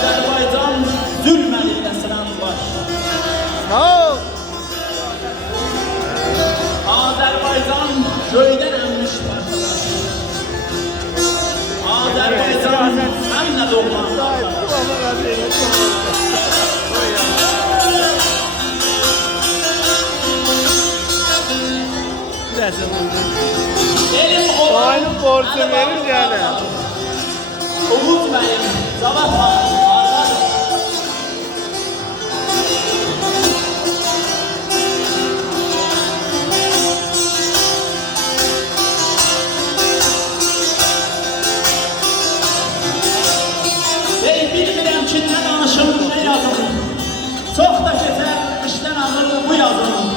Azərbaycan zülm əlindəsindən baş. Azərbaycan göydən ənmiş parçalar. Azərbaycan səninlə doğulan elim olan Aynı borcu verir yani. Umut bəyim, Zavat xanım, arqadır. Bilmirəm ki, nə danışım, nə yazım. Çox da keçər, işdən alır bu yazım.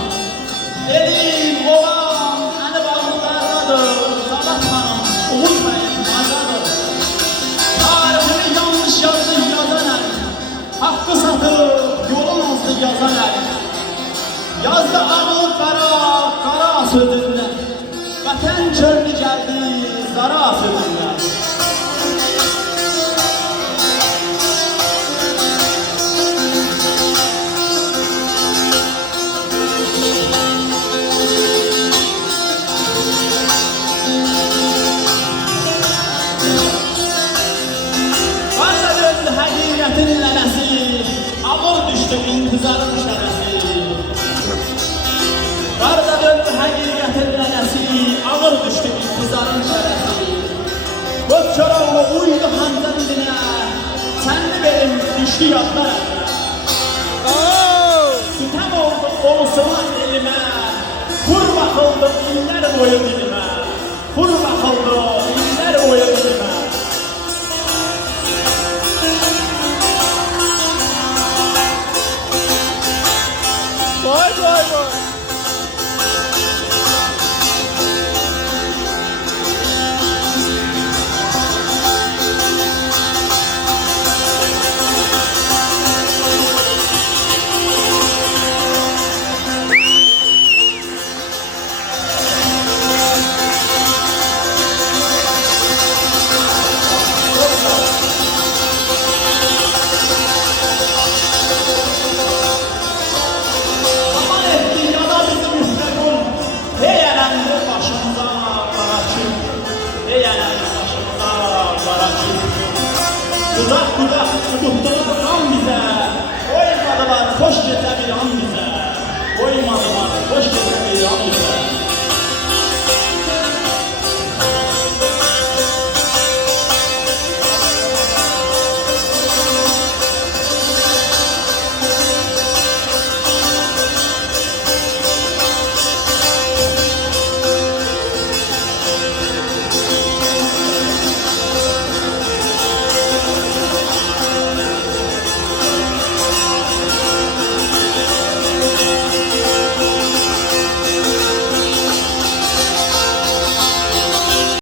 Elim, olam, əni bağlılardadır. Zavat xanım, Umut bəyim, arqadır. Tarixini yanlış yazdı yazan əl. Haqqı satıb, yolun azdı yazan əl. Yazdı ağıl qara, qara sözündə. Vətən körlü gəldi, zara sözündə. Həqiqətin lənəsi, ağır düşdü intizarın şərəsi. Qarda döndü həqiqətin lənəsi, ağır düşdü intizarın şərəsi. Gökçoroğlu uydu Həmzə dilinə, sənli benim düşdü yadlar əlinə. Sütəm oldu olsuna elimə, kur baxıldı illər boyu dilimə. Kur baxıldı illər boyu dilimə. Vay vay vay.